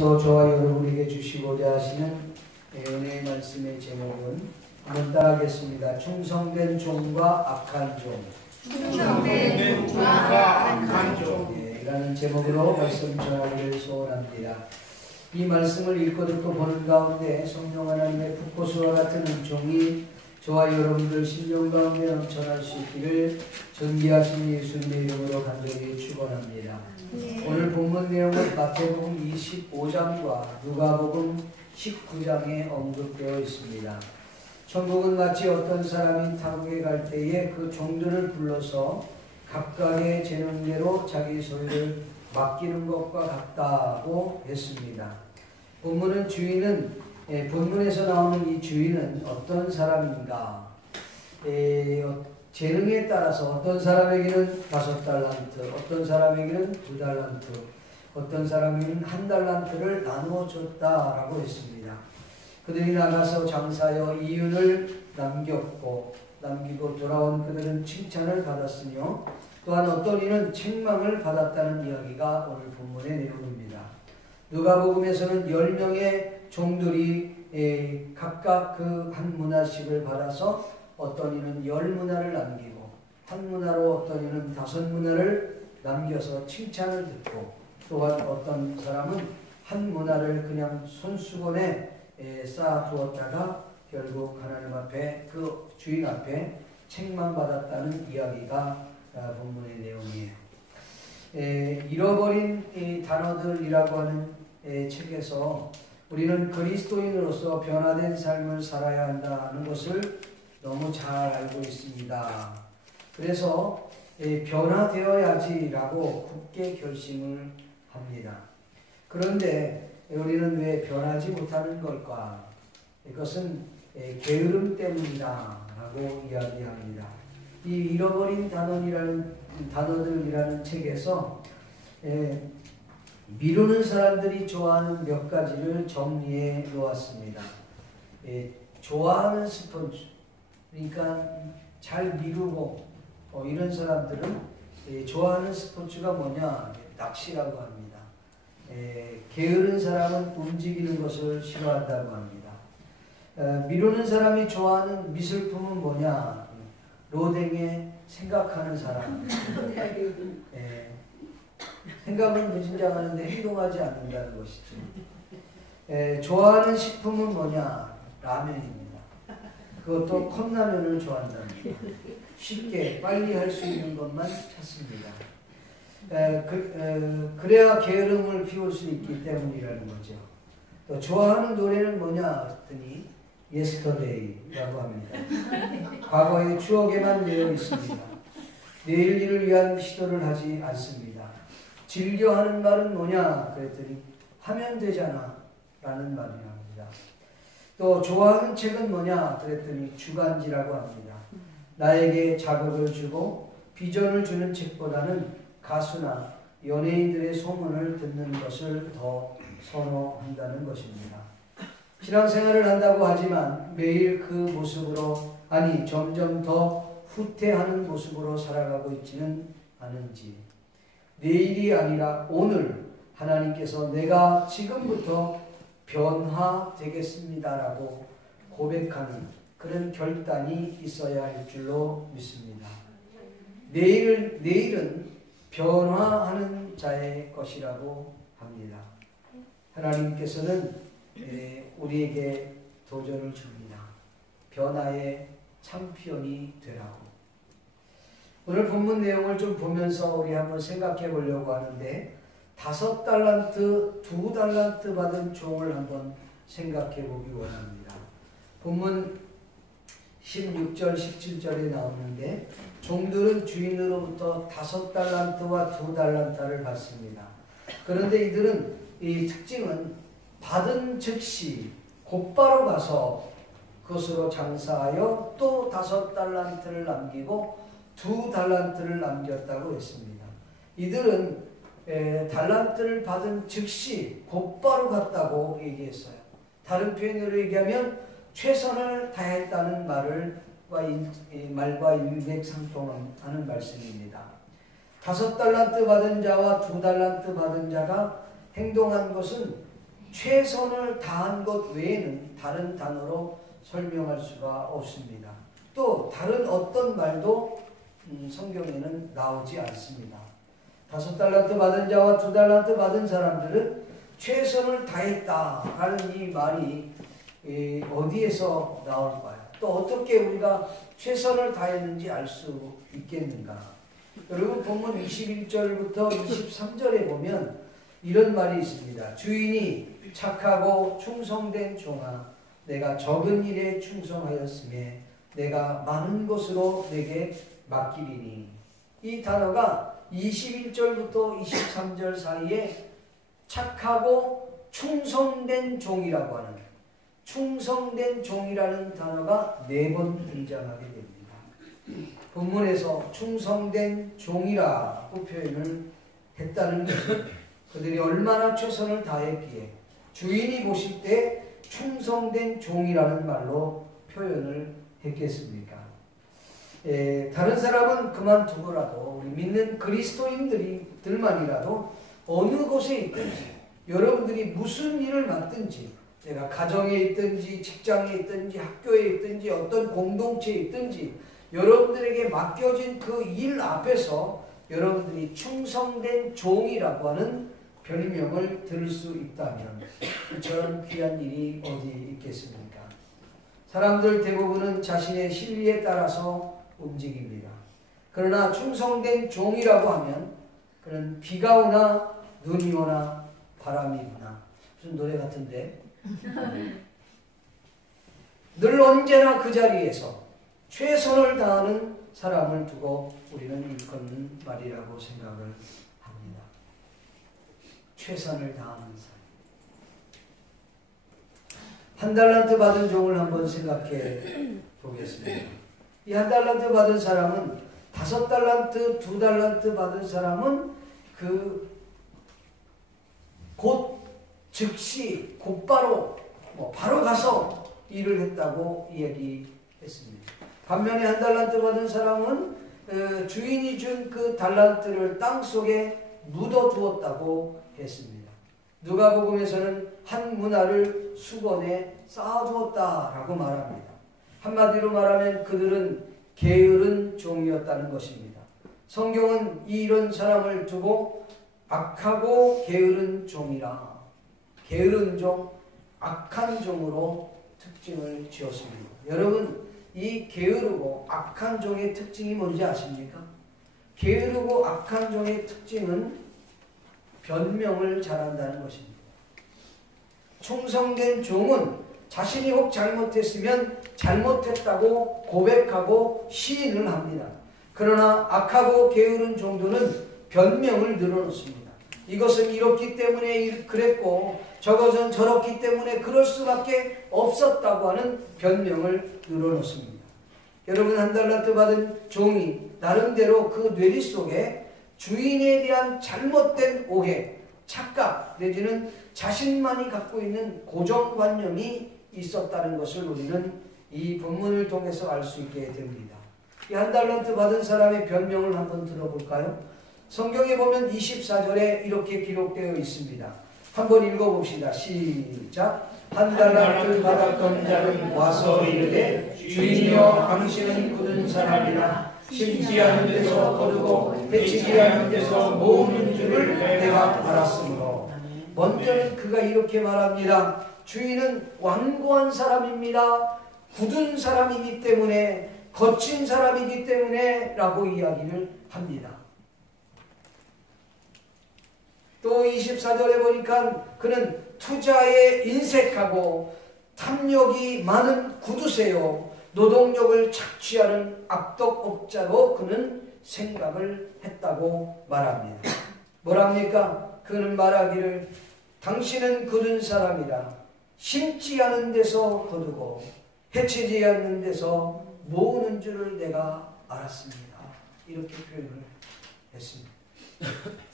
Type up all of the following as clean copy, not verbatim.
저와 여러분에게 주시고자 하시는 은혜의 말씀의 제목은 한번 따라하겠습니다. 충성된 종과 악한 종. 충성된 종과 악한 종. 라는 제목으로 말씀 전하기를 소원합니다. 이 말씀을 읽고 듣고 보는 가운데 성령 하나님의 붓고수와 같은 은총이 저와 여러분들 심령 가운데 넘쳐날 수 있기를 존귀하신 예수님의 이름으로 간절히 축원합니다. 오늘 본문 내용은 마태복음 25장과 누가복음 19장에 언급되어 있습니다. 천국은 마치 어떤 사람이 타국에 갈 때에 그 종들을 불러서 각각의 재능대로 자기 소유를 맡기는 것과 같다고 했습니다. 본문에서 나오는 이 주인은 어떤 사람인가? 재능에 따라서 어떤 사람에게는 5달란트, 어떤 사람에게는 2달란트, 어떤 사람에게는 1달란트를 나누어 줬다라고 했습니다. 그들이 나가서 장사하여 이윤을 남기고 돌아온 그들은 칭찬을 받았으며 또한 어떤 이는 책망을 받았다는 이야기가 오늘 본문의 내용입니다. 누가복음에서는 10명의 종들이 각각 그 한 문화씩을 받아서 어떤 이는 10문화를 남기고 한 문화로 어떤 이는 5문화를 남겨서 칭찬을 듣고 또한 어떤 사람은 한 문화를 그냥 손수건에 쌓아두었다가 결국 하나님 앞에 그 주인 앞에 책망받았다는 이야기가 본문의 내용이에요. 잃어버린 단어들이라고 하는 책에서 우리는 그리스도인으로서 변화된 삶을 살아야 한다는 것을 너무 잘 알고 있습니다. 그래서 변화되어야지라고 굳게 결심을 합니다. 그런데 우리는 왜 변하지 못하는 걸까? 이것은 게으름 때문이다라고 이야기합니다. 이 잃어버린 단어들이라는 책에서 미루는 사람들이 좋아하는 몇 가지를 정리해 놓았습니다. 좋아하는 스포츠, 그러니까 잘 미루고 이런 사람들은 좋아하는 스포츠가 뭐냐? 낚시라고 합니다. 게으른 사람은 움직이는 것을 싫어한다고 합니다. 미루는 사람이 좋아하는 미술품은 뭐냐? 로댕에 생각하는 사람. 생각은 무진장하는데 행동하지 않는다는 것이죠. 좋아하는 식품은 뭐냐? 라면입니다. 그것도 컵라면을 좋아한답니다. 쉽게 빨리 할 수 있는 것만 찾습니다. 그래야 게으름을 피울 수 있기 때문이라는 거죠. 또 좋아하는 노래는 뭐냐 했더니 Yesterday라고 합니다. 과거의 추억에만 매여 있습니다. 내일 일을 위한 시도를 하지 않습니다. 즐겨하는 말은 뭐냐 그랬더니 하면 되잖아 라는 말이랍니다. 또 좋아하는 책은 뭐냐 그랬더니 주간지라고 합니다. 나에게 자극을 주고 비전을 주는 책보다는 가수나 연예인들의 소문을 듣는 것을 더 선호한다는 것입니다. 신앙생활을 한다고 하지만 매일 그 모습으로 점점 더 후퇴하는 모습으로 살아가고 있지는 않은지, 내일이 아니라 오늘 하나님께서 내가 지금부터 변화되겠습니다라고 고백하는 그런 결단이 있어야 할 줄로 믿습니다. 내일은 변화하는 자의 것이라고 합니다. 하나님께서는 우리에게 도전을 줍니다. 변화의 챔피언이 되라고. 오늘 본문 내용을 좀 보면서 우리 한번 생각해 보려고 하는데 5달란트, 2달란트 받은 종을 한번 생각해 보기 원합니다. 본문 16절, 17절에 나오는데 종들은 주인으로부터 5달란트와 2달란트를 받습니다. 그런데 이들은 이 특징은 받은 즉시 곧바로 가서 그것으로 장사하여 또 5달란트를 남기고 2달란트를 남겼다고 했습니다. 이들은 달란트를 받은 즉시 곧바로 갔다고 얘기했어요. 다른 표현으로 얘기하면 최선을 다했다는 말과 일맥상통하는 말씀입니다. 5달란트 받은 자와 2달란트 받은 자가 행동한 것은 최선을 다한 것 외에는 다른 단어로 설명할 수가 없습니다. 또 다른 어떤 말도 성경에는 나오지 않습니다. 5달란트 받은 자와 2달란트 받은 사람들은 최선을 다했다라는 이 말이 어디에서 나올까요? 또 어떻게 우리가 최선을 다했는지 알 수 있겠는가? 여러분 본문 21절부터 23절에 보면 이런 말이 있습니다. 주인이 착하고 충성된 종아, 내가 적은 일에 충성하였음에 내가 많은 것으로 내게 맡기리니. 이 단어가 21절부터 23절 사이에 착하고 충성된 종이라고 하는, 충성된 종이라는 단어가 4번 등장하게 됩니다. 본문에서 충성된 종이라고 표현을 했다는 것은 그들이 얼마나 최선을 다했기에 주인이 보실 때 충성된 종이라는 말로 표현을 했겠습니까? 다른 사람은 그만두고라도 우리 믿는 그리스도인들만이라도 어느 곳에 있든지, 여러분들이 무슨 일을 맡든지, 내가 가정에 있든지 직장에 있든지 학교에 있든지 어떤 공동체에 있든지 여러분들에게 맡겨진 그 일 앞에서 여러분들이 충성된 종이라고 하는 별명을 들을 수 있다면 저런 귀한 일이 어디 있겠습니까? 사람들 대부분은 자신의 신리에 따라서 움직입니다. 그러나 충성된 종이라고 하면 그는 비가 오나 눈이 오나 바람이 부나, 무슨 노래 같은데, 늘 언제나 그 자리에서 최선을 다하는 사람을 두고 우리는 일컫는 말이라고 생각을 합니다. 최선을 다하는 사람. 1달란트 받은 종을 한번 생각해 보겠습니다. 이 1달란트 받은 사람은 5달란트, 2달란트 받은 사람은 곧 즉시 곧바로 바로 가서 일을 했다고 이야기했습니다. 반면에 1달란트 받은 사람은 주인이 준 그 달란트를 땅속에 묻어두었다고 했습니다. 누가복음에서는 한 문화를 수건에 쌓아두었다라고 말합니다. 한마디로 말하면 그들은 게으른 종이었다는 것입니다. 성경은 이런 사람을 두고 악하고 게으른 종이라, 게으른 종, 악한 종으로 특징을 지었습니다. 여러분, 이 게으르고 악한 종의 특징이 뭔지 아십니까? 게으르고 악한 종의 특징은 변명을 잘한다는 것입니다. 충성된 종은 자신이 혹 잘못했으면 잘못했다고 고백하고 시인을 합니다. 그러나 악하고 게으른 종들은 변명을 늘어놓습니다. 이것은 이렇기 때문에 그랬고 저것은 저렇기 때문에 그럴 수밖에 없었다고 하는 변명을 늘어놓습니다. 여러분, 1달란트 받은 종이 나름대로 그 뇌리 속에 주인에 대한 잘못된 오해, 착각 내지는 자신만이 갖고 있는 고정관념이 있었다는 것을 우리는 이 본문을 통해서 알 수 있게 됩니다. 이 1달란트 받은 사람의 변명을 한번 들어볼까요? 성경에 보면 24절에 이렇게 기록되어 있습니다. 한번 읽어봅시다. 시작. 1달란트 받았던 자는 와서 이르되 주인이여 당신은 굳은 사람이라 심지 않은 데서 거두고 해치지 않은 데서 모으는 줄을 내가 알았으므로. 먼저는 그가 이렇게 말합니다. 주인은 완고한 사람입니다. 굳은 사람이기 때문에, 거친 사람이기 때문에 라고 이야기를 합니다. 또 24절에 보니까 그는 투자에 인색하고 탐욕이 많은 구두쇠요 노동력을 착취하는 악덕업자로 그는 생각을 했다고 말합니다. 뭐랍니까? 그는 말하기를 당신은 굳은 사람이라 심지 않은 데서 거두고 해치지 않는 데서 모으는 줄을 내가 알았습니다. 이렇게 표현을 했습니다.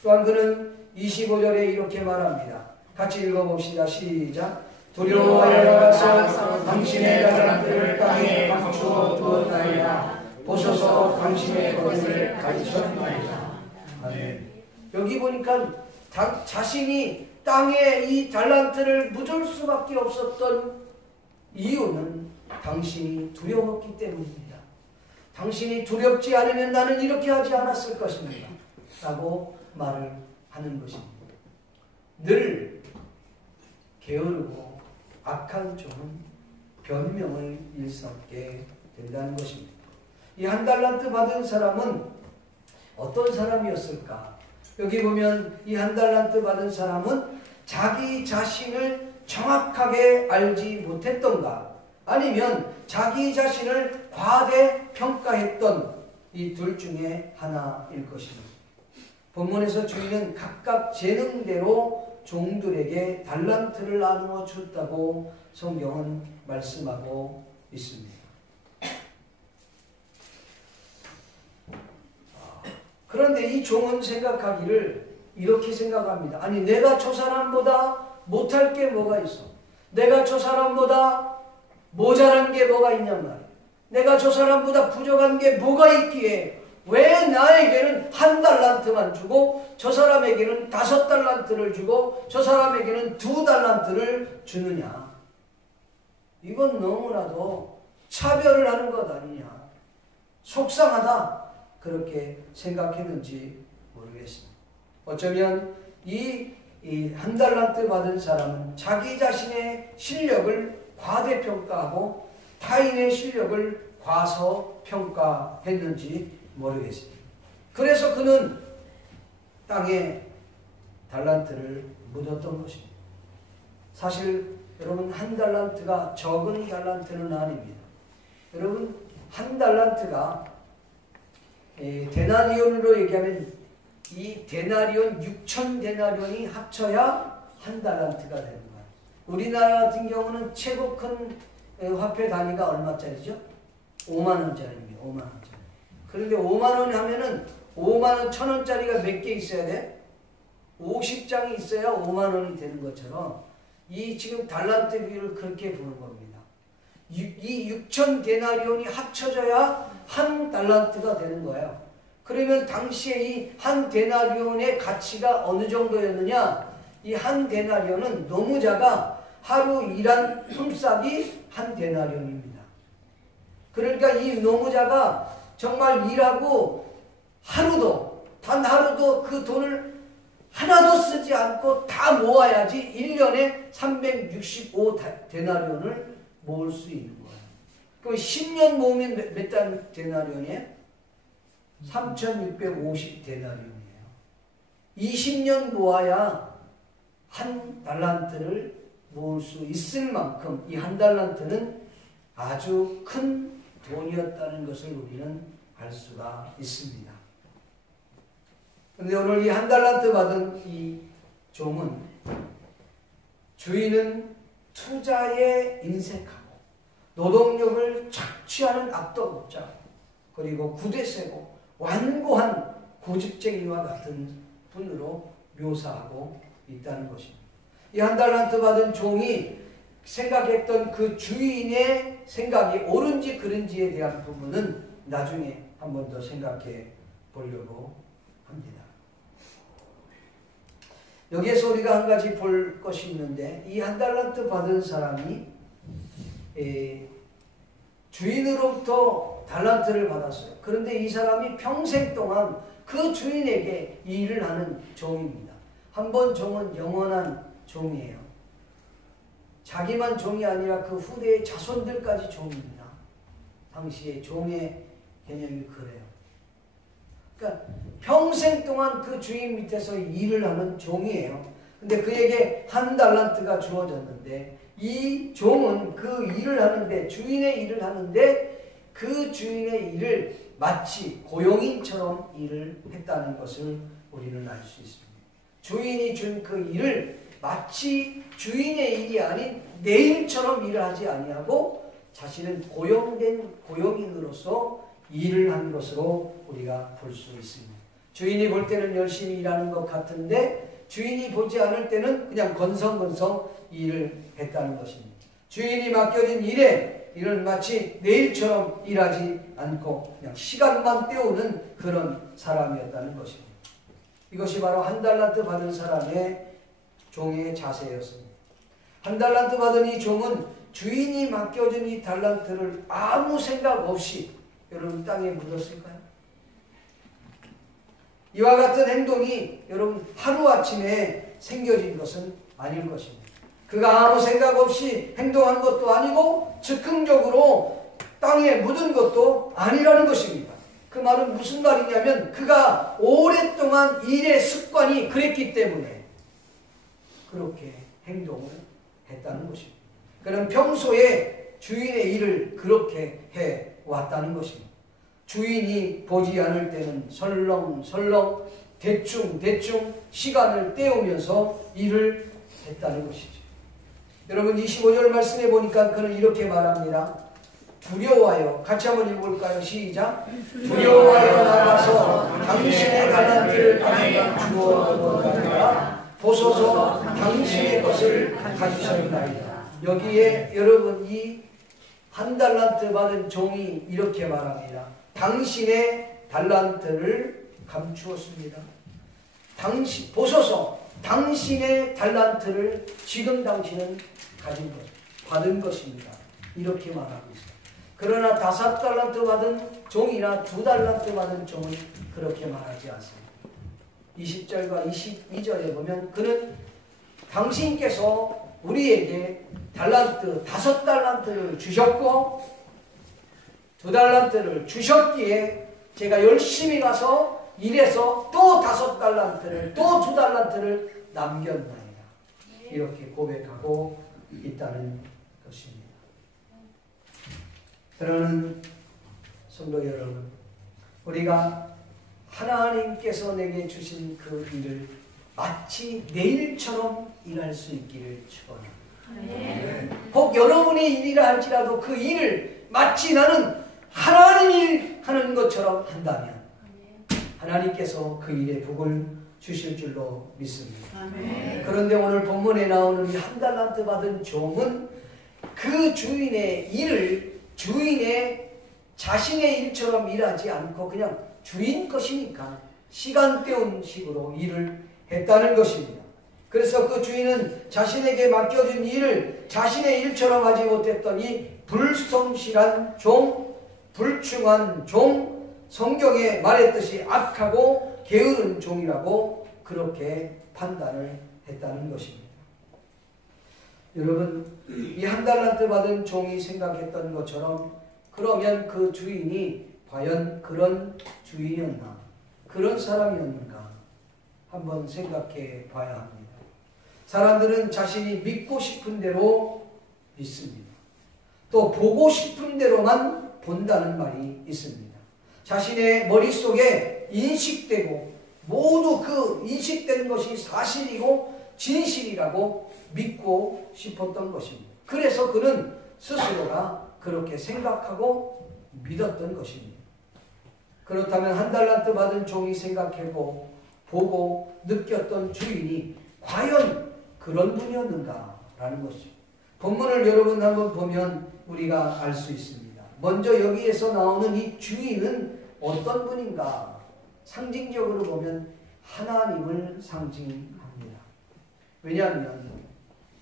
또한 그는 25절에 이렇게 말합니다. 같이 읽어봅시다. 시작. 두려워하여 가서 당신의 달란트를 땅에 감추어 두었나이다. 보소서 당신의 것을 가르쳤나이다. 아멘. 여기 보니까 자신이 땅에 이 달란트를 묻을 수밖에 없었던 이유는 당신이 두려웠기 때문입니다. 당신이 두렵지 않으면 나는 이렇게 하지 않았을 것입니다. 라고 말을 하는 것입니다. 늘 게으르고 악한 종은 변명을 일삼게 된다는 것입니다. 이 한 달란트 받은 사람은 어떤 사람이었을까? 여기 보면 이 한 달란트 받은 사람은 자기 자신을 정확하게 알지 못했던가, 아니면 자기 자신을 과대평가했던 이 둘 중에 하나일 것입니다. 본문에서 주인은 각각 재능대로 종들에게 달란트를 나누어 줬다고 성경은 말씀하고 있습니다. 그런데 이 종은 생각하기를 이렇게 생각합니다. 아니, 내가 저 사람보다 못할 게 뭐가 있어? 내가 저 사람보다 모자란 게 뭐가 있냔 말이야. 내가 저 사람보다 부족한 게 뭐가 있기에 왜 나에게는 한 달란트만 주고 저 사람에게는 5달란트를 주고 저 사람에게는 2달란트를 주느냐. 이건 너무나도 차별을 하는 것 아니냐. 속상하다. 그렇게 생각했는지 모르겠습니다. 어쩌면 이 한 달란트 받은 사람은 자기 자신의 실력을 과대평가하고 타인의 실력을 과소평가했는지 모르겠습니다. 그래서 그는 땅에 달란트를 묻었던 것입니다. 사실 여러분, 한 달란트가 적은 달란트는 아닙니다. 여러분, 한 달란트가 데나리온으로 얘기하면 이 데나리온 6천 데나리온이 합쳐야 한 달란트가 되는 거예요. 우리나라 같은 경우는 최고 큰 화폐 단위가 얼마짜리죠? 5만 원짜리입니다. 5만 원짜리. 그런데 5만 원 하면은 5만 원 1,000원짜리가 몇 개 있어야 돼? 50장이 있어야 5만 원이 되는 것처럼 이 지금 달란트 비율을 그렇게 보는 겁니다. 이 6천 데나리온이 합쳐져야 한 달란트가 되는 거예요. 그러면 당시에 이 한 데나리온의 가치가 어느 정도였느냐? 이 한 데나리온은 노무자가 하루 일한 품삯이 한 데나리온입니다. 그러니까 이 노무자가 정말 일하고 단 하루도 그 돈을 하나도 쓰지 않고 다 모아야지 1년에 365 데나리온을 모을 수 있는 거예요. 그럼 10년 모으면 몇 데나리온이에요? 3,650 데나리온이에요. 20년 모아야 한 달란트를 모을 수 있을 만큼 이 한 달란트는 아주 큰 돈이었다는 것을 우리는 알 수가 있습니다. 그런데 오늘 이 한 달란트 받은 이 종은 주인은 투자에 인색하고 노동력을 착취하는 악덕업자, 그리고 구대세고 완고한 고집쟁이와 같은 분으로 묘사하고 있다는 것입니다. 이 한 달란트 받은 종이 생각했던 그 주인의 생각이 옳은지 그른지에 대한 부분은 나중에 한 번 더 생각해 보려고 합니다. 여기에서 우리가 한 가지 볼 것이 있는데, 이 한 달란트 받은 사람이 주인으로부터 달란트를 받았어요. 그런데 이 사람이 평생 동안 그 주인에게 일을 하는 종입니다. 한 번 종은 영원한 종이에요. 자기만 종이 아니라 그 후대의 자손들까지 종입니다. 당시에 종의 개념이 그래요. 그러니까 평생 동안 그 주인 밑에서 일을 하는 종이에요. 근데 그에게 한 달란트가 주어졌는데, 이 종은 그 일을 하는데, 주인의 일을 하는데 그 주인의 일을 마치 고용인처럼 일을 했다는 것을 우리는 알 수 있습니다. 주인이 준 그 일을 마치 주인의 일이 아닌 내 일처럼 일을 하지 아니하고 자신은 고용된 고용인으로서 일을 한 것으로 우리가 볼 수 있습니다. 주인이 볼 때는 열심히 일하는 것 같은데 주인이 보지 않을 때는 그냥 건성건성 일을 했다는 것입니다. 주인이 맡겨진 일에 이는 마치 내 일처럼 일하지 않고 그냥 시간만 때우는 그런 사람이었다는 것입니다. 이것이 바로 한 달란트 받은 사람의 종의 자세였습니다. 한 달란트 받은 이 종은 주인이 맡겨준 이 달란트를 아무 생각 없이 여러분 땅에 묻었을까요? 이와 같은 행동이 여러분 하루아침에 생겨진 것은 아닐 것입니다. 그가 아무 생각 없이 행동한 것도 아니고 즉흥적으로 땅에 묻은 것도 아니라는 것입니다. 그 말은 무슨 말이냐면 그가 오랫동안 일의 습관이 그랬기 때문에 그렇게 행동을 했다는 것입니다. 그는 평소에 주인의 일을 그렇게 해왔다는 것입니다. 주인이 보지 않을 때는 설렁설렁 대충 시간을 때우면서 일을 했다는 것이죠. 여러분 25절 말씀해 보니까 그는 이렇게 말합니다. 두려워하여, 같이 한번 읽어볼까요? 시작. 두려워하여 나가서 당신의 달란트를 당장 주어 보소서 당신의 것을 가지셨나이다. 여기에 여러분 이 한 달란트 받은 종이 이렇게 말합니다. 당신의 달란트를 감추었습니다. 보소서 당신의 달란트를 지금 당신은 가진 것, 받은 것입니다. 이렇게 말하고 있어요. 그러나 5달란트 받은 종이나 2달란트 받은 종은 그렇게 말하지 않습니다. 20절과 22절에 보면 그는 당신께서 우리에게 5달란트를 주셨고 2달란트를 주셨기에 제가 열심히 가서 일해서 또 5달란트를 또 2달란트를 남겼나이다. 이렇게 고백하고 있다는 것입니다. 그러는 성도 여러분, 우리가 하나님께서 내게 주신 그 일을 마치 내일처럼 일할 수 있기를 축원합니다. 혹 여러분의 일이라 할지라도 그 일을 마치 나는 하나님 일 하는 것처럼 한다면 하나님께서 그 일에 복을 주실 줄로 믿습니다. 그런데 오늘 본문에 나오는 이 1달란트 받은 종은 그 주인의 일을 주인의 자신의 일처럼 일하지 않고 그냥 주인 것이니까 시간 때운 식으로 일을 했다는 것입니다. 그래서 그 주인은 자신에게 맡겨진 일을 자신의 일처럼 하지 못했더니 불성실한 종, 불충한 종, 성경에 말했듯이 악하고 게으른 종이라고 그렇게 판단을 했다는 것입니다. 여러분, 이 1달란트 받은 종이 생각했던 것처럼 그러면 그 주인이 과연 그런 주인이었나, 그런 사람이었는가 한번 생각해 봐야 합니다. 사람들은 자신이 믿고 싶은 대로 믿습니다. 또 보고 싶은 대로만 본다는 말이 있습니다. 자신의 머릿속에 인식되고 모두 그 인식된 것이 사실이고 진실이라고 믿고 싶었던 것입니다. 그래서 그는 스스로가 그렇게 생각하고 믿었던 것입니다. 그렇다면 1달란트 받은 종이 생각하고 보고 느꼈던 주인이 과연 그런 분이었는가라는 것이죠. 본문을 여러분 한번 보면 우리가 알 수 있습니다. 먼저 여기에서 나오는 이 주인은 어떤 분인가? 상징적으로 보면 하나님을 상징합니다. 왜냐하면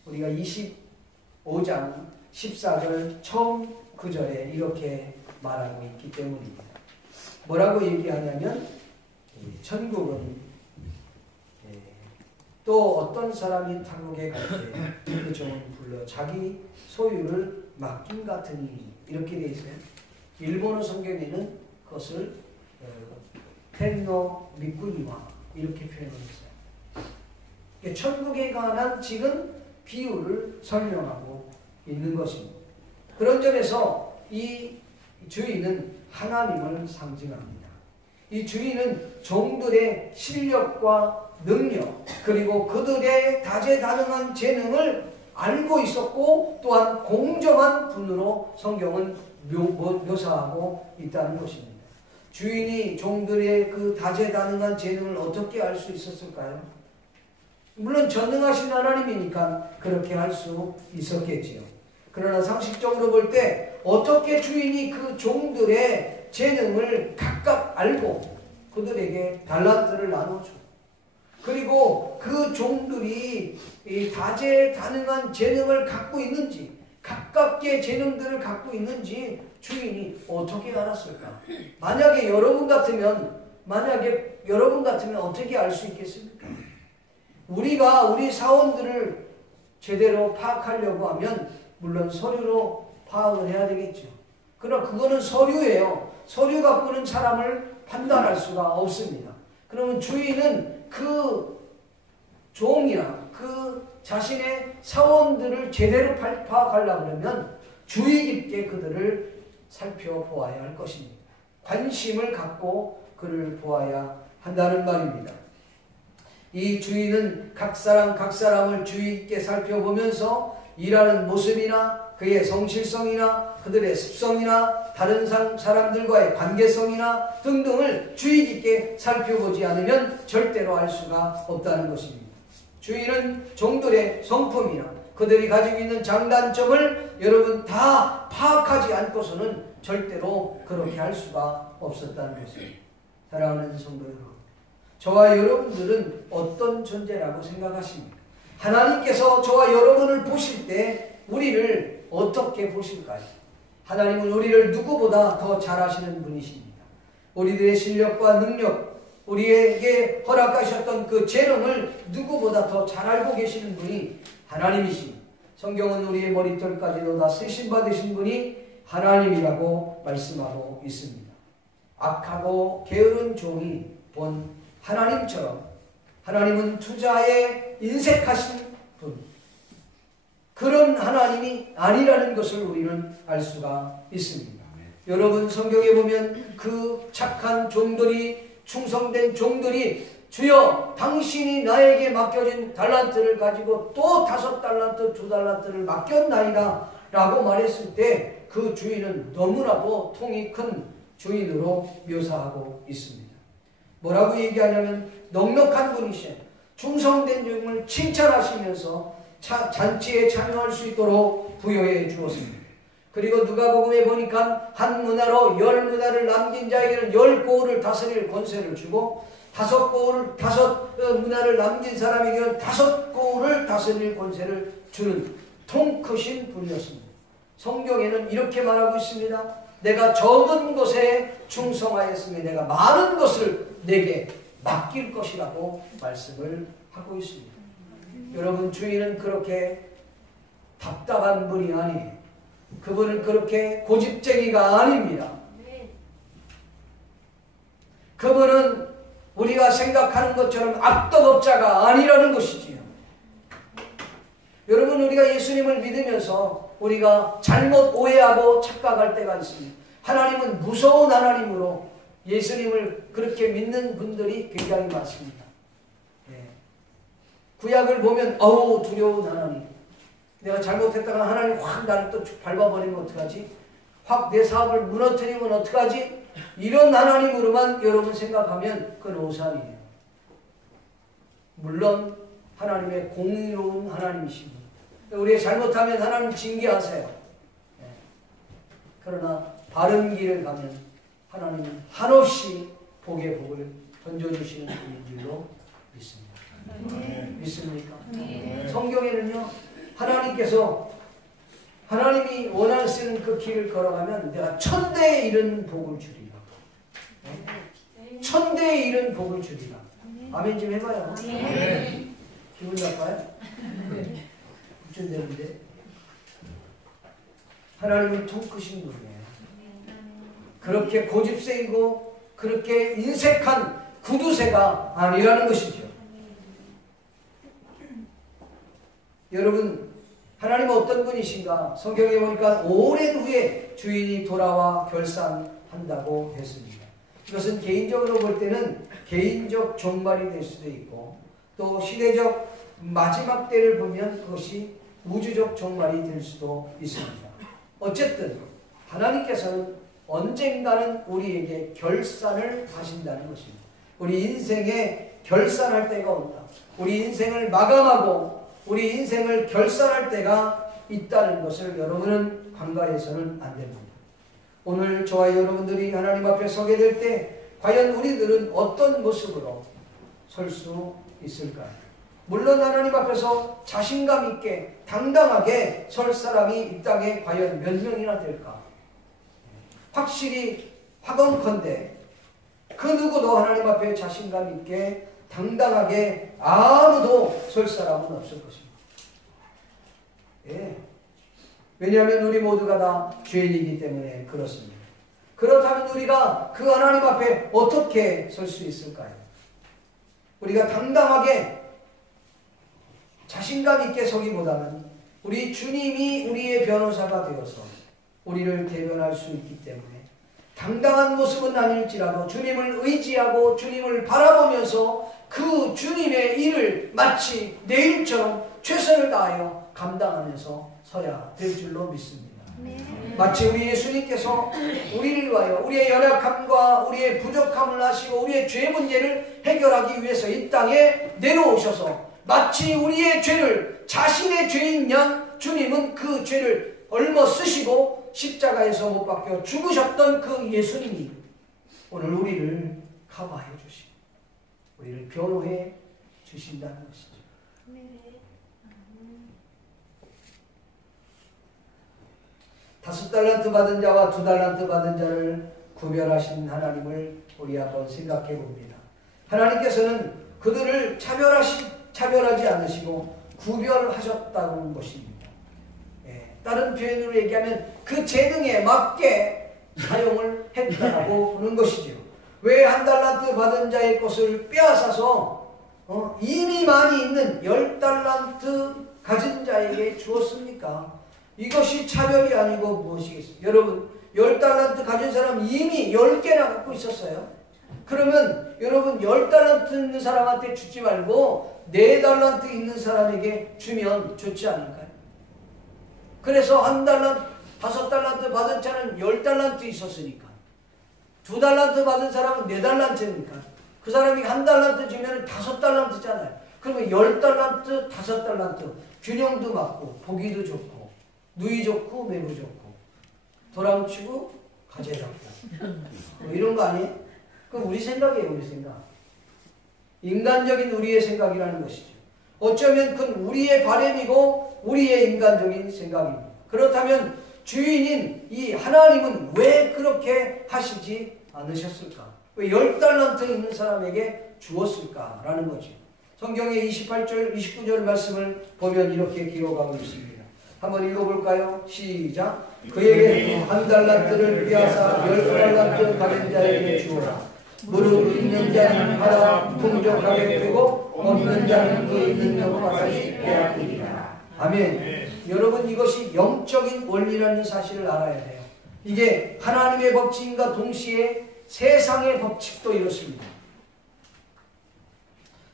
우리가 25장 14절 처음 구절에 이렇게 말하고 있기 때문입니다. 뭐라고 얘기하냐면 천국은 또 어떤 사람이 탕옥에 갈 때 그 종을 불러 자기 소유를 맡긴 같으니 이렇게 되어 있어요. 일본어 성경에는 그것을 텐노 미꾸니와 이렇게 표현했어요. 천국에 관한 지금 비유를 설명하고 있는 것입니다. 그런 점에서 이 주인은 하나님을 상징합니다. 이 주인은 종들의 실력과 능력 그리고 그들의 다재다능한 재능을 알고 있었고 또한 공정한 분으로 성경은 묘사하고 있다는 것입니다. 주인이 종들의 그 다재다능한 재능을 어떻게 알 수 있었을까요? 물론 전능하신 하나님이니까 그렇게 할 수 있었겠지요. 그러나 상식적으로 볼 때 어떻게 주인이 그 종들의 재능을 각각 알고 그들에게 달란트를 나눠줘. 그리고 그 종들이 이 다재다능한 재능을 갖고 있는지, 가깝게 재능들을 갖고 있는지 주인이 어떻게 알았을까? 만약에 여러분 같으면 어떻게 알 수 있겠습니까? 우리가 우리 사원들을 제대로 파악하려고 하면 물론 서류로 파악을 해야 되겠죠. 그러나 그거는 서류예요. 서류 갖고는 사람을 판단할 수가 없습니다. 그러면 주인은 그 종이나 그 자신의 사원들을 제대로 파악하려고 하면 주의 깊게 그들을 살펴보아야 할 것입니다. 관심을 갖고 그를 보아야 한다는 말입니다. 이 주인은 각 사람을 주의 깊게 살펴보면서 일하는 모습이나 그의 성실성이나 그들의 습성이나 다른 사람들과의 관계성이나 등등을 주의 깊게 살펴보지 않으면 절대로 알 수가 없다는 것입니다. 주인은 종들의 성품이나 그들이 가지고 있는 장단점을 여러분 다 파악하지 않고서는 절대로 그렇게 할 수가 없었다는 것입니다. 사랑하는 성도 여러분, 저와 여러분들은 어떤 존재라고 생각하십니까? 하나님께서 저와 여러분을 보실 때 우리를 어떻게 보실까요? 하나님은 우리를 누구보다 더 잘 아시는 분이십니다. 우리들의 실력과 능력, 우리에게 허락하셨던 그 재능을 누구보다 더 잘 알고 계시는 분이 하나님이십니다. 성경은 우리의 머리털까지도 다 쓰심받으신 분이 하나님이라고 말씀하고 있습니다. 악하고 게으른 종이 본 하나님처럼 하나님은 투자에 인색하신 분, 그런 하나님이 아니라는 것을 우리는 알 수가 있습니다. 여러분 성경에 보면 그 착한 종들이, 충성된 종들이 주여 당신이 나에게 맡겨진 달란트를 가지고 또 5달란트, 2달란트를 맡겼나이다 라고 말했을 때 그 주인은 너무나도 통이 큰 주인으로 묘사하고 있습니다. 뭐라고 얘기하냐면 넉넉한 분이신 충성된 종을 칭찬하시면서 잔치에 참여할 수 있도록 부여해 주었습니다. 그리고 누가복음에 보니까 한 문화로 10문화를 남긴 자에게는 10고을을 다스릴 권세를 주고 5문화를 남긴 사람에게는 5고을을 다스릴 권세를 주는 통 크신 분이었습니다. 성경에는 이렇게 말하고 있습니다. 내가 적은 것에 충성하였으니 내가 많은 것을 내게 맡길 것이라고 말씀을 하고 있습니다. 여러분 주인은 그렇게 답답한 분이 아니에요. 그분은 그렇게 고집쟁이가 아닙니다. 그분은 우리가 생각하는 것처럼 악덕업자가 아니라는 것이지요. 여러분 우리가 예수님을 믿으면서 우리가 잘못 오해하고 착각할 때가 있습니다. 하나님은 무서운 하나님으로 예수님을 그렇게 믿는 분들이 굉장히 많습니다. 구약을 보면 어우 두려운 하나님, 내가 잘못했다가 하나님 확 나를 또 밟아버리면 어떡하지? 확 내 사업을 무너뜨리면 어떡하지? 이런 하나님으로만 여러분 생각하면 그건 오산이에요. 물론 하나님의 공의로운 하나님이십니다. 우리가 잘못하면 하나님 징계하세요. 그러나 바른 길을 가면 하나님은 한없이 복의 복을 던져주시는 분인 줄로 믿습니다. 믿습니까? 성경에는요 하나님이 원하시는 그 길을 걸어가면 내가 천대에 이른 복을 주리라. 천대에 이른 복을 주리라. 아멘 좀 해봐요. 기분 나빠요? 걱정되는데 하나님은 통 크신 분이에요. 그렇게 고집세이고 그렇게 인색한 구두쇠가 아니라는 것이죠. 여러분 하나님은 어떤 분이신가? 성경에 보니까 오랜 후에 주인이 돌아와 결산한다고 했습니다. 이것은 개인적으로 볼 때는 개인적 종말이 될 수도 있고 또 시대적 마지막 때를 보면 그것이 우주적 종말이 될 수도 있습니다. 어쨌든 하나님께서는 언젠가는 우리에게 결산을 하신다는 것입니다. 우리 인생에 결산할 때가 온다. 우리 인생을 마감하고 우리 인생을 결산할 때가 있다는 것을 여러분은 간과해서는 안 됩니다. 오늘 저와 여러분들이 하나님 앞에 서게 될 때 과연 우리들은 어떤 모습으로 설 수 있을까요? 물론 하나님 앞에서 자신감 있게 당당하게 설 사람이 이 땅에 과연 몇 명이나 될까? 확실히 확언컨대 그 누구도 하나님 앞에 자신감 있게 당당하게 아무도 설 사람은 없을 것입니다. 예. 왜냐하면 우리 모두가 다 죄인이기 때문에 그렇습니다. 그렇다면 우리가 그 하나님 앞에 어떻게 설 수 있을까요? 우리가 당당하게 자신감 있게 서기보다는 우리 주님이 우리의 변호사가 되어서 우리를 대변할 수 있기 때문에 당당한 모습은 아닐지라도 주님을 의지하고 주님을 바라보면서 그 주님의 일을 마치 내 일처럼 최선을 다하여 감당하면서 서야 될 줄로 믿습니다. 마치 우리 예수님께서 우리를 위하여 우리의 연약함과 우리의 부족함을 아시고 우리의 죄 문제를 해결하기 위해서 이 땅에 내려오셔서 마치 우리의 죄를 자신의 죄인 양 주님은 그 죄를 얽어 쓰시고 십자가에서 못 박혀 죽으셨던 그 예수님이 오늘 우리를 커버해 주시고 우리를 변호해 주신다는 것이죠. 다섯 달란트 받은 자와 두 달란트 받은 자를 구별하신 하나님을 우리 한번 생각해 봅니다. 하나님께서는 그들을 차별하지 않으시고 구별하셨다는 것입니다. 다른 표현으로 얘기하면 그 재능에 맞게 사용을 했다고 보는 것이죠. 왜 한 달란트 받은 자의 것을 빼앗아서 이미 많이 있는 10달란트 가진 자에게 주었습니까? 이것이 차별이 아니고 무엇이겠습니까? 여러분 10달란트 가진 사람 이미 10개나 갖고 있었어요. 그러면 여러분 10달란트 있는 사람한테 주지 말고 4달란트 있는 사람에게 주면 좋지 않을까요? 그래서 한 달란트, 5달란트 받은 자는 10달란트 있었으니까 2달란트 받은 사람은 4달란트니까 그 사람이 한 달란트 주면 5달란트잖아요. 그러면 10달란트, 5달란트 균형도 맞고 보기도 좋고 누이 좋고 매부 좋고 도랑치고 가재 잡고 뭐 이런 거 아니에요? 그건 우리 생각이에요. 우리 생각. 인간적인 우리의 생각이라는 것이죠. 어쩌면 그건 우리의 바람이고 우리의 인간적인 생각입니다. 그렇다면 주인인 이 하나님은 왜 그렇게 하시지 않으셨을까? 왜 10달란트 있는 사람에게 주었을까라는 거죠. 성경의 28절, 29절 말씀을 보면 이렇게 기록하고 있습니다. 한번 읽어볼까요? 시작. 그에게 한 달란트를 빼앗아 10달란트 가진 자에게 주어라. 무릎 있는 자는 팔아 풍족하게 되고 없는 자는 그 있는 것까지 빼앗기리라. 아멘. 여러분 이것이 영적인 원리라는 사실을 알아야 돼요. 이게 하나님의 법칙인가 동시에 세상의 법칙도 이렇습니다.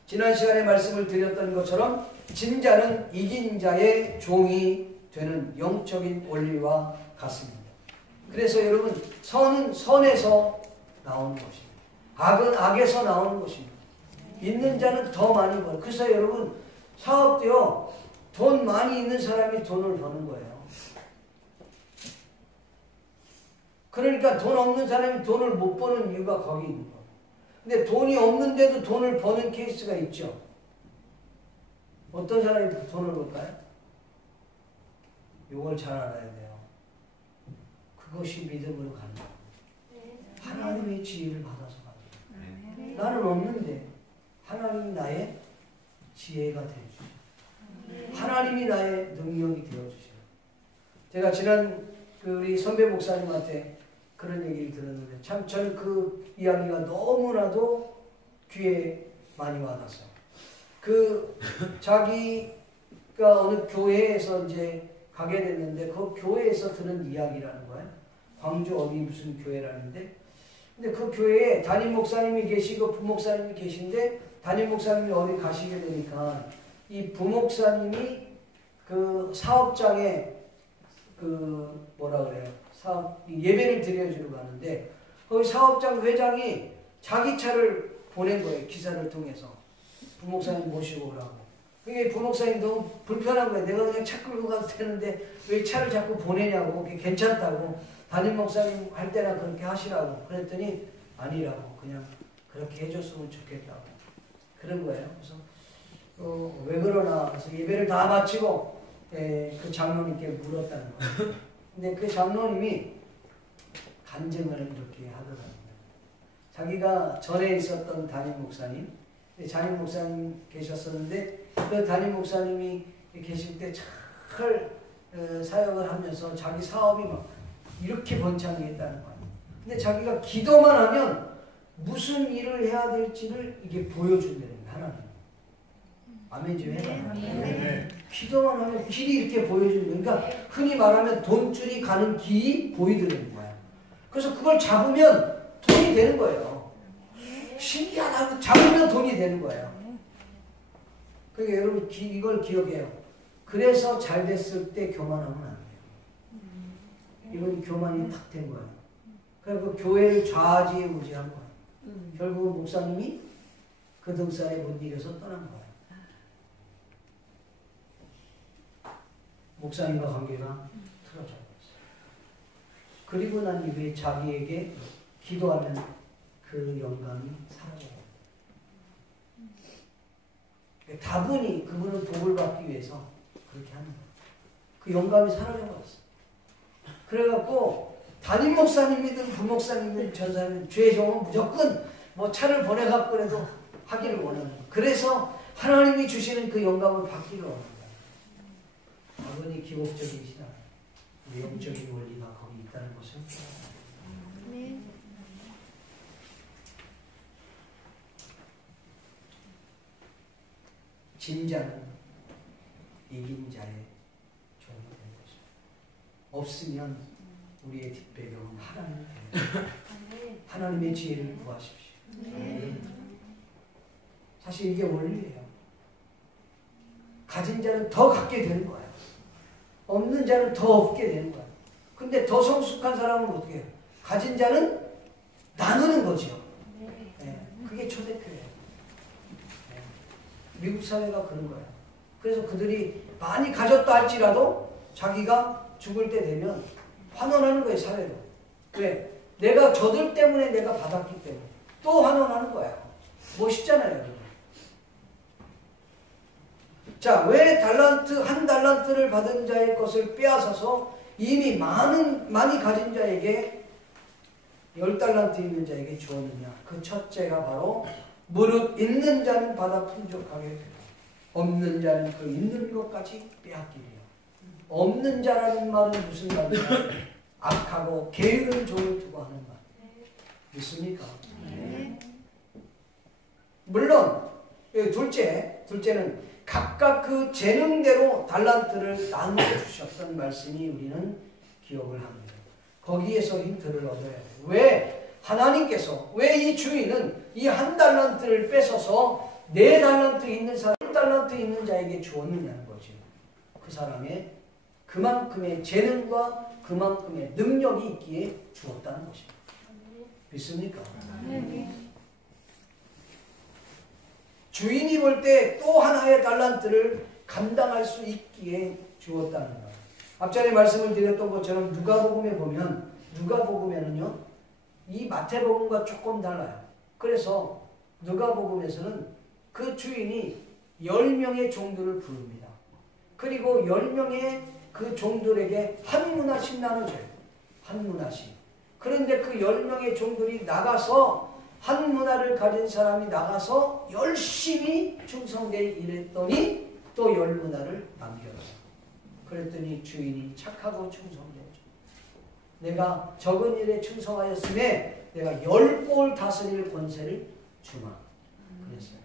지난 시간에 말씀을 드렸던 것처럼 진자는 이긴 자의 종이 되는 영적인 원리와 같습니다. 그래서 여러분 선은 선에서 나오는 것입니다. 악은 악에서 나오는 것입니다. 있는 자는 더 많이 벌어요. 그래서 여러분 사업도요 돈 많이 있는 사람이 돈을 버는 거예요. 그러니까 돈 없는 사람이 돈을 못 버는 이유가 거기 있는 거예요. 근데 돈이 없는데도 돈을 버는 케이스가 있죠. 어떤 사람이 돈을 벌까요? 이걸 잘 알아야 돼요. 그것이 믿음으로 가는 거예요. 하나님의 지혜를 받아서 가는 거예요. 나는 없는데 하나님이 나의 지혜가 되어주셔요. 하나님이 나의 능력이 되어주셔요. 제가 지난 우리 선배 목사님한테 그런 얘기를 들었는데 참 저는 그 이야기가 너무나도 귀에 많이 와닿았어요. 자기가 어느 교회에서 이제 가게 됐는데 그 교회에서 들은 이야기라는 거예요. 광주 어디 무슨 교회라는데 근데 그 교회에 담임 목사님이 계시고 부목사님이 계신데 담임 목사님이 어디 가시게 되니까 이 부목사님이 그 사업장에 사업 예배를 드려주러 가는데 거기 사업장 회장이 자기 차를 보낸 거예요. 기사를 통해서 부목사님 모시고 오라고. 그게 부목사님 너무 불편한 거예요. 내가 그냥 차 끌고 가도 되는데 왜 차를 자꾸 보내냐고. 그게 괜찮다고. 담임 목사님 할 때나 그렇게 하시라고. 그랬더니 아니라고. 그냥 그렇게 해줬으면 좋겠다고. 그런 거예요. 그래서 왜 그러나 그래서 예배를 다 마치고 그 장로님께 물었다는 거예요. 근데 그 장로님이 간증을 이렇게 하더랍니다. 자기가 전에 있었던 담임 목사님, 담임 목사님 계셨었는데 그 담임 목사님이 계실 때 잘 사역을 하면서 자기 사업이 막 이렇게 번창했다는 거예요. 근데 자기가 기도만 하면 무슨 일을 해야 될지를 이게 보여준다는 거예요. 하나님. 아멘 좀 해라. 네. 기도만 하면 길이 이렇게 보여주는 거예요. 그러니까 흔히 말하면 돈줄이 가는 길이 보이더라는 거예요. 그래서 그걸 잡으면 돈이 되는 거예요. 신기하다. 잡으면 돈이 되는 거예요. 그러니까 여러분 이걸 기억해요. 그래서 잘 됐을 때 교만하면 안 돼요. 이건 교만이 탁 된 거예요. 그리고 교회를 좌지우지한 거예요. 결국은 목사님이 그 등살에 못 이겨서 떠난 거예요. 목사님과 관계가 틀어져 있어요. 그리고 난 이후에 자기에게 기도하면 그 영감이 사라져요. 다분히 그분은 복을 받기 위해서 그렇게 하는 거예요. 그 영감이 사라져버렸어요. 그래갖고 담임 목사님이든 부목사님이든 전사님은 죄 정은 무조건 뭐 차를 보내갖고라도 하기를 원하는 거예요. 그래서 하나님이 주시는 그 영감을 받기를 원하는 거예요. 아버니 기복적이시다. 영적인 원리가 거기 있다는 것을. 네. 진자는 이긴 자의 종이 되는 것입니다. 없으면 우리의 뒷배경은 하나님이에요. 하나님의 지혜를 구하십시오. 사실 이게 원리예요. 가진 자는 더 갖게 되는 거예요. 없는 자는 더 없게 되는 거예요. 근데 더 성숙한 사람은 어떻게 해요? 가진 자는 나누는 거죠. 네. 그게 초대교회예요. 네. 미국 사회가 그런 거예요. 그래서 그들이 많이 가졌다 할지라도 자기가 죽을 때 되면 환원하는 거예요, 사회로. 왜? 내가 저들 때문에 내가 받았기 때문에 또 환원하는 거예요. 멋있잖아요, 여러분. 자, 왜 한 달란트를 받은 자의 것을 빼앗아서 이미 많이 가진 자에게 10달란트 있는 자에게 주었느냐? 그 첫째가 바로 무릇 있는 자는 받아 풍족하게 되고 없는 자는 그 있는 것까지 빼앗기리요. 없는 자라는 말은 무슨 말이냐? 악하고 게으른 종을 두고 하는 말. 믿습니까? 네. 물론 둘째는 각각 그 재능대로 달란트를 나누어 주셨던 말씀이 우리는 기억을 합니다. 거기에서 힌트를 얻어야 돼요. 왜 하나님께서 왜 이 주인은 이 한 달란트를 뺏어서 4달란트 있는 사람, 1달란트 있는 자에게 주었느냐는 거죠. 그 사람의 그만큼의 재능과 그만큼의 능력이 있기에 주었다는 것입니다. 믿습니까? 주인이 볼 때 또 하나의 달란트를 감당할 수 있기에 주었다는 거예요. 앞전에 말씀을 드렸던 것처럼 누가복음에 보면 누가복음에는요 이 마태복음과 조금 달라요. 그래서 누가복음에서는 그 주인이 10명의 종들을 부릅니다. 그리고 10명의 그 종들에게 한 문화씩 나눠줘요. 한 문화씩. 그런데 그 10명의 종들이 나가서 한 문화를 가진 사람이 나가서 열심히 충성되어 일했더니 또 10문화를 남겨요. 그랬더니 주인이 착하고 충성되었죠. 내가 적은 일에 충성하였음에 내가 10꼴 다스릴 권세를 주마. 그랬어요.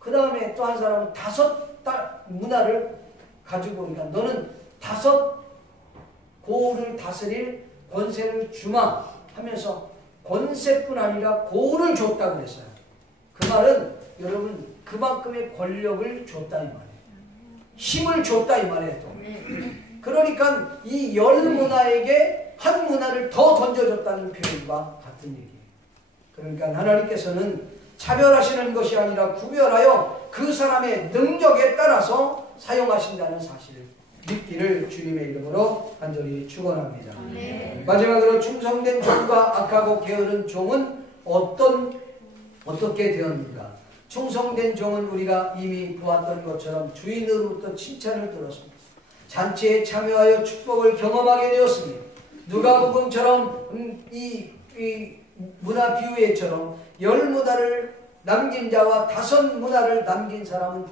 그 다음에 또 한 사람은 5문화를 가지고 오니까 너는 5고을을 다스릴 권세를 주마 하면서 권세뿐 아니라 고을을 줬다고 그랬어요. 그 말은 여러분 그만큼의 권력을 줬다 이 말이에요. 힘을 줬다 이 말이에요. 또. 그러니까 이 10문화에게 한 문화를 더 던져줬다는 표현과 같은 얘기예요. 그러니까 하나님께서는 차별하시는 것이 아니라 구별하여 그 사람의 능력에 따라서 사용하신다는 사실을 믿기를 주님의 이름으로 간절히 축원합니다. 마지막으로 충성된 종과 악하고 게으른 종은 어떻게 되었는가? 충성된 종은 우리가 이미 보았던 것처럼 주인으로부터 칭찬을 들었습니다. 잔치에 참여하여 축복을 경험하게 되었습니다. 누가복음처럼 이 문화 비유회처럼 10문화를 남긴 자와 5문화를 남긴 사람은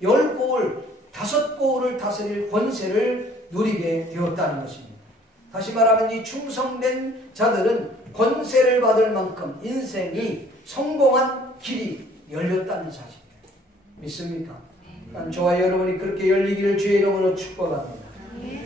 10고을 5고을을 다스릴 권세를 누리게 되었다는 것입니다. 다시 말하면 이 충성된 자들은 권세를 받을 만큼 인생이 성공한 길이 열렸다는 사실이에요. 믿습니까? 난 저와 여러분이 그렇게 열리기를 주의 이름으로 축복합니다.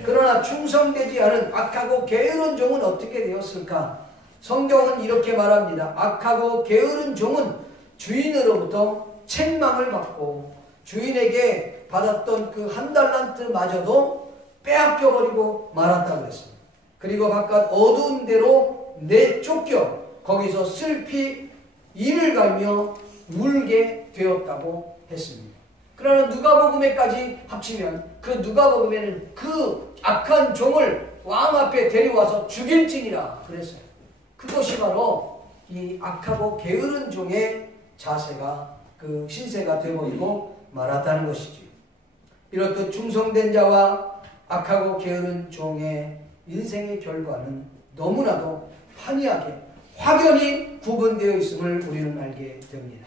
그러나 충성되지 않은 악하고 게으른 종은 어떻게 되었을까? 성경은 이렇게 말합니다. 악하고 게으른 종은 주인으로부터 책망을 받고 주인에게 받았던 그 1달란트마저도 빼앗겨버리고 말았다고 했습니다. 그리고 바깥 어두운 데로 내쫓겨 거기서 슬피 이를 갈며 울게 되었다고 했습니다. 그러나 누가복음에까지 합치면 그 누가복음에는 그 악한 종을 왕 앞에 데려와서 죽일지니라 그랬어요. 그것이 바로 이 악하고 게으른 종의 자세가 그 신세가 되어버리고 말았다는 것이지. 이렇듯 충성된 자와 악하고 게으른 종의 인생의 결과는 너무나도 판이하게 확연히 구분되어 있음을 우리는 알게 됩니다.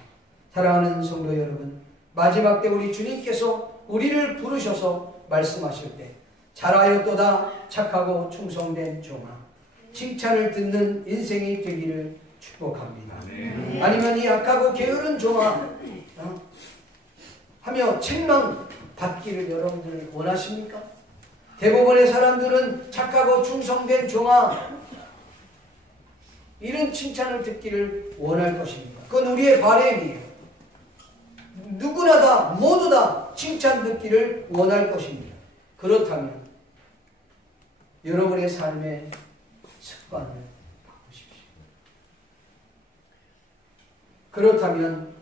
사랑하는 성도 여러분, 마지막 때 우리 주님께서 우리를 부르셔서 말씀하실 때 잘하였도다 착하고 충성된 종아, 칭찬을 듣는 인생이 되기를 축복합니다. 아니면 이 악하고 게으른 종아 하며 책망 받기를 여러분들 원하십니까? 대부분의 사람들은 착하고 충성된 종아 이런 칭찬을 듣기를 원할 것입니다. 그건 우리의 바람이에요. 누구나 다 모두 다 칭찬 듣기를 원할 것입니다. 그렇다면 여러분의 삶의 습관을 바꾸십시오. 그렇다면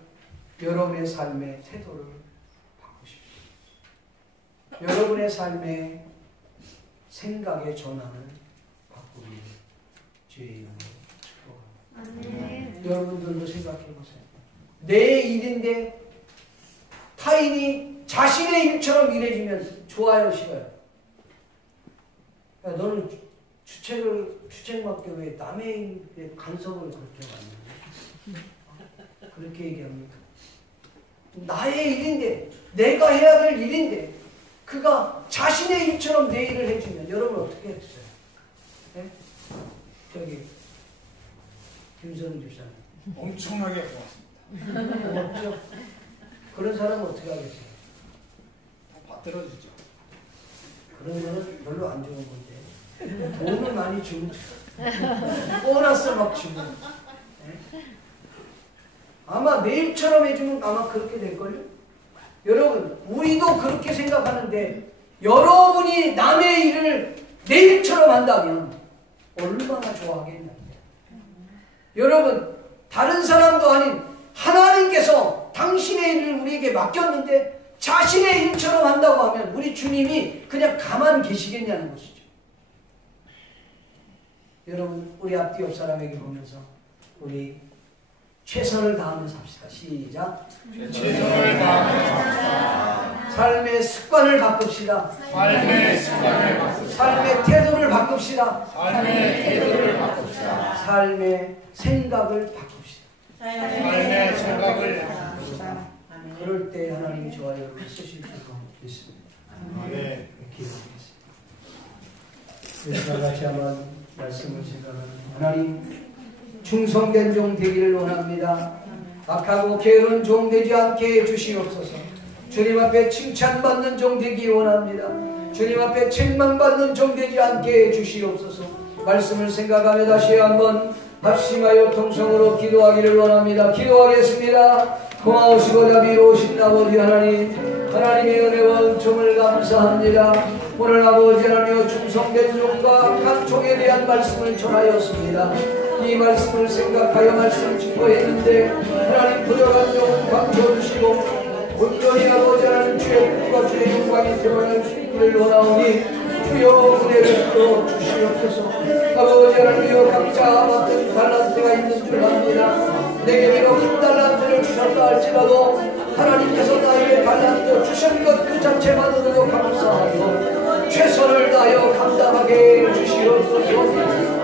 여러분의 삶의 태도를 바꾸십시오. 여러분의 삶의 생각의 전환을 바꾸기를 주의 이름으로 축복합니다. 여러분들도 생각해 보세요. 내 일인데 타인이 자신의 일처럼 일해주면 좋아요, 싫어요? 야, 너는 주책 맡겨 왜 남의 일에 간섭을 그렇게 하냐? 그렇게 얘기합니까? 나의 일인데, 내가 해야 될 일인데, 그가 자신의 일처럼 내 일을 해주면 여러분 어떻게 했어요? 네? 저기 김선우 집사님 엄청나게 고맙습니다. 없죠? 그런 사람은 어떻게 하겠어요? 받들어주죠. 그런 거는 별로 안 좋은 건데 돈을 많이 주고 보너스 막 주고 아마 내일처럼 해주면 아마 그렇게 될걸요? 여러분 우리도 그렇게 생각하는데 여러분이 남의 일을 내일처럼 한다면 얼마나 좋아하겠냐. 여러분 다른 사람도 아닌 하나님께서 당신의 일을 우리에게 맡겼는데 자신의 일처럼 한다고 하면 우리 주님이 그냥 가만히 계시겠냐는 것이죠. 여러분 우리 앞뒤 옆 사람에게 보면서 우리 최선을 다하면서 합시다. 시작. 최선을 다하면서 삶의 습관을 바꿉시다. 삶의 습관을 바꿉시다. 삶의 태도를 바꿉시다. 삶의 태도를 바꿉시다. 삶의 생각을 바꿉시다. 삶의 생각을 바꿉시다. 그럴 때 하나님이 저와 여러분을 쓰실 줄로 믿습니다. 네. 기도하겠습니다. 이와 같이 한번 말씀을 생각하는 하나님, 충성된 종 되기를 원합니다. 악하고 게으른 종 되지 않게 해주시옵소서. 주님 앞에 칭찬받는 종 되기 원합니다. 주님 앞에 책망받는 종 되지 않게 해주시옵소서. 말씀을 생각하며 다시 한번 합심하여 통성으로 기도하기를 원합니다. 기도하겠습니다. 고마우시고 자비로우신 아버지 하나님, 하나님의 은혜와 은총을 감사합니다. 오늘 아버지 하나님의 충성된 종과 악한 종에 대한 말씀을 전하였습니다. 이 말씀을 생각하여 말씀을 증거했는데 하나님 부족한 종은 감춰주시고 온전히 아버지 하나님 주의 뜻과 주의 영광이 드러날 수 있기를 원하오니 주여 은혜를 또 주시옵소서. 아버지 하나님이여 각자 맡은 달란트가 있는 줄 압니다. 내게 비록 한 달란트를 주사 없었다 할지라도 하나님께서 나에게 달란트 주신 것 그 자체만으로도 감사하고 최선을 다하여 감당하게 해주시옵소서.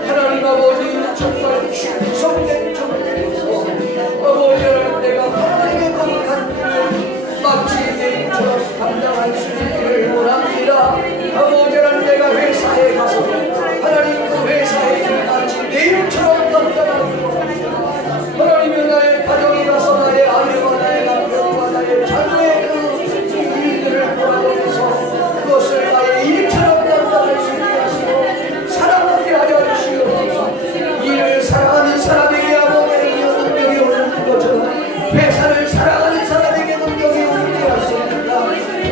하나님 아버지 정말 충성된 정부에서 아버지 하나님 내가 하나님의 거룩한 일을 마치 내일처럼 감당할 수 있기를 원합니다. 아버지 하나님 내가 회사에 가서 하나님 그 회사의 일을 마치 내일처럼 감당하기 원합니다. 하나님은 나의 가정에 가서 나의 아내와 나의 남편과 나의 자녀의 그 일들을 돌아보면서 그것을 나의 일처럼 감당할 수 있게 하시고 사랑하게 하여 주시옵소서. 일을 사랑하는 사람에게 아버지의 능력이 오는 것처럼 회사를 사랑하는 사람에게 능력이 오게 하십니다.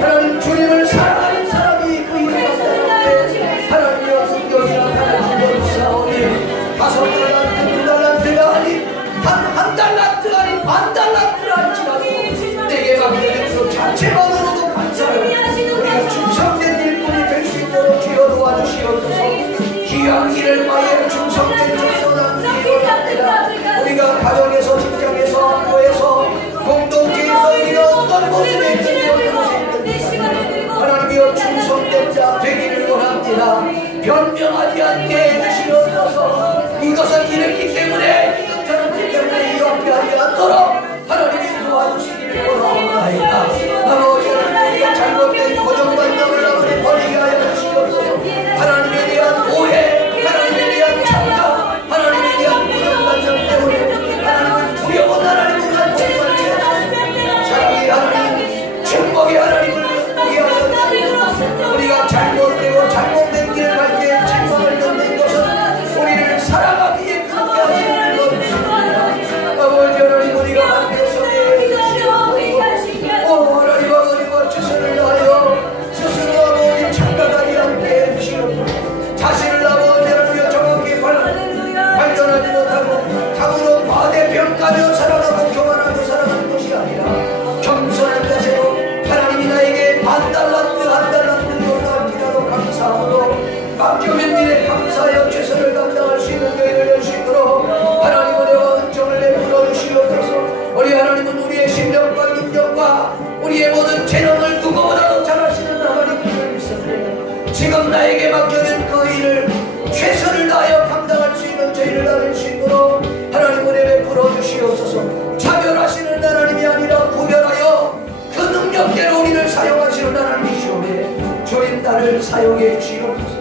하나님 주님을 사랑하는 사람이 그 일을 감당할 때 하나님의 능력이 나타나는 것사오니 5달란트 2달란트가 아닌 한 달란트 아닌 반 달란트를 할지라도 내게 맡겨진 그 자체만으로도 감사해요. 우리가 충성된 일꾼이 될 수 있도록 주여 도와주시옵소서. 귀한 길을 마에 충성된 적선한 일을 우리가 가정에서 직장에서 학교에서 공동체에서 우리가 어떤 모습에 있는 곳에 있는지 하나님이여 충성된 자 되기를 원합니다. 변명하지 않게 해주시옵소서. 이것은 이랬기 때문에 이것처럼 때문에 이렇게 하지 않도록 하나님이 도와주시기를 원합니다. 아버지 하나님 잘못된 고정관념을 아버지 버리게 하여 주시옵소서. 하나님에 대한 오해, 하나님에 대한 착각, 하나님에 대한 고정관념 때문에 하나님을 두려운 하나님을 정말 사랑의 하나님, 축복의 하나님을 보게 하여 주시옵소서. 우리가 잘못되고 잘못된 길을 갈 때 책망을 듣는 것은 우리를 사랑하기에 그렇게 하시는 것입니다. 아버지 하나님 우리가 하나님께서 하나님 아버지와 최선을 다하여 스스로 아버지 착각하지 않게 해주시옵소서. 자신을 아버지 하나님 정확히 발견하지 못하고 자꾸로 과대평가하며 살아가고 교만하고 살아가는 것이 아니라 겸손한 자세로 하나님이 나에게 반 달란트 한 달란트 할지라도 감사함으로 맡겨진 일에 감사하여 최선을 감당할 수 있는 여인을 낼 수 있도록 하나님은 내와 은총을 내풀어 주시옵소서. 우리 하나님은 우리의 실력과 능력과 우리의 모든 재능을 두고보다도 잘하시는 하나님을 믿습니다. 지금 나에게 맡겨진 그 일을 최선을 다하여 감당할 수 있는 저희를 나눌 수 있도록 하나님 은혜 베풀어 주시옵소서. 차별하시는 하나님이 아니라 구별하여 그 능력대로 우리를 사용하시는 하나님이시오매 주님 나를 사용해 주시옵소서.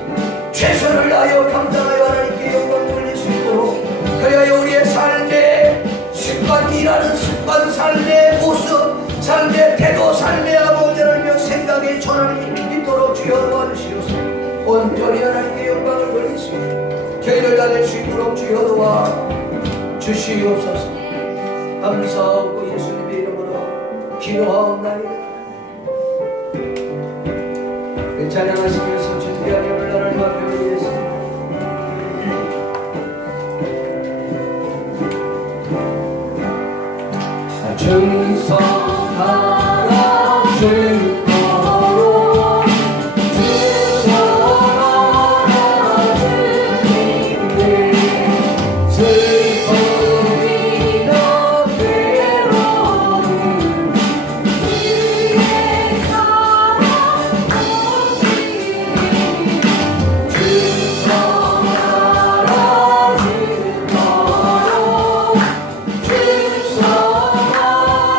최선을 다하여 감당하여 하나님께 영광 돌릴 수 있도록 그래야 우리의 삶의 습관이라는 습관, 삶의 모습, 삶의 태도, 삶의 아버지 하나님의 생각이 전하님이 있도록 주여 도와주시옵소서. 온전히 하나님께 영광을 돌리시고 저희를 다닐 수 있도록 주여 도와주시옵소서. 감사하고 예수님의 이름으로 기도하옵나이다. 찬양하시면서 준비하여 하나님 앞에 올리겠습니다. 충성하라 주님으로 충성하라 주님께 슬픔이나 괴로움 주의 사랑 충성하라 주님으로 충성하라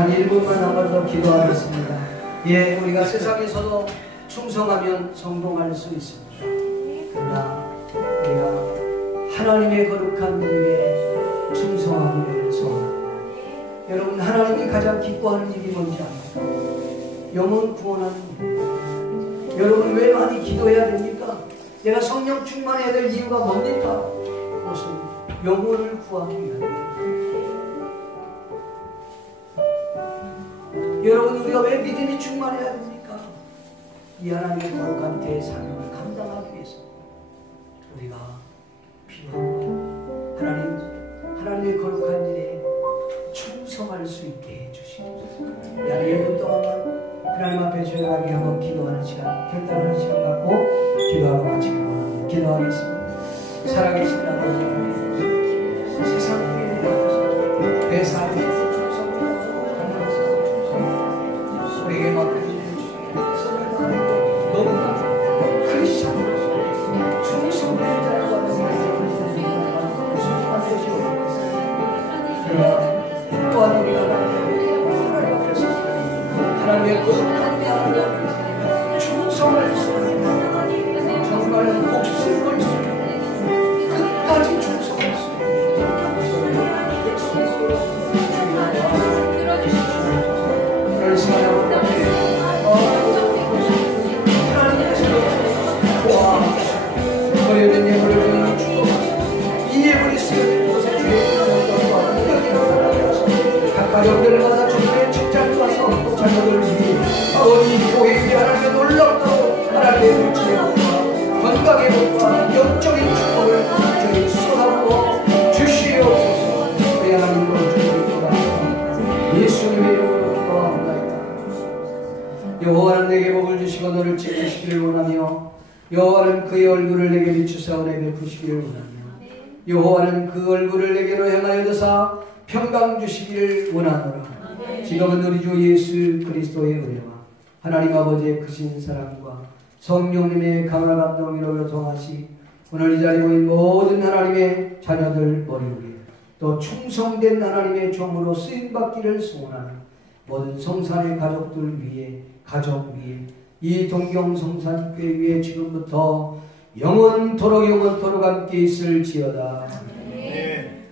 한 1분만 한 번 더 기도하겠습니다. 예, 우리가 세상에서도 충성하면 성공할 수 있습니다. 그러나 우리가 하나님의 거룩한 일에 충성하기를 소원합니다. 여러분, 하나님이 가장 기뻐하는 일이 뭔지 압니까? 영혼 구원하는 일. 여러분, 왜 많이 기도해야 됩니까? 내가 성령 충만해야 될 이유가 뭡니까? 그것은 영혼을 구하기 위함입니다. 여러분, 우리가 왜 믿음이 충만해야 됩니까? 이 하나님의 거룩한 대사명을 감당하기 위해서 우리가 필요한 것, 하나님의 거룩한 일에 충성할 수 있게 해주시옵소서. 약 1분 동안만 하나님 앞에 조용하게 한번 기도하는 시간, 결단하는 시간 갖고 기도하고 마치기 원합니다. 기도하겠습니다. 살아계신 아버지, 세상에 대사에 우리에게 맡겨주신 너무나 크리스천으로서 충성된 자라고 하는 또한 우리가 하나님 앞에서 하나님의 거룩한 하나님 충성할 수 있는 정말 목숨 걸 수 있는 끝까지 충성할 수 있는 그런 시간에 버려진 예물을 주님 주옵소서. 이 예물이 쓰여진 곳에 주의 영광과 능력이 나타나게 각 가정들마다 주님의 직장에 와서 자녀들 위해 아버지 교회 위에 하나님의 놀랍다고 하나님의 물질의 복과 건강의 복과 영적인 축복을 주님 쏟아부어 주시옵소서. 우리 하나님으로 주님을 기도합니다. 예수님의 이름으로 기도합니다. 여호와는 내게 복을 주시고 너를 지키시기를 원하며 여호와는 그의 얼굴을 내게 비추사 은혜 베푸시기를 원하며 여호와는 그 얼굴을 내게로 향하여 드사 평강 주시기를 원하노라. 지금은 우리 주 예수 그리스도의 은혜와 하나님 아버지의 크신 사랑과 성령님의 강한 감동으로 교통하시 오늘 이 자리에 모인 모든 하나님의 자녀들 머리 위에 또 충성된 하나님의 종으로 쓰임받기를 소원하는 모든 성산의 가족들 위에 가족 위에 이 동경성산교회 위에 지금부터 영원토록 함께 있을지어다. 네.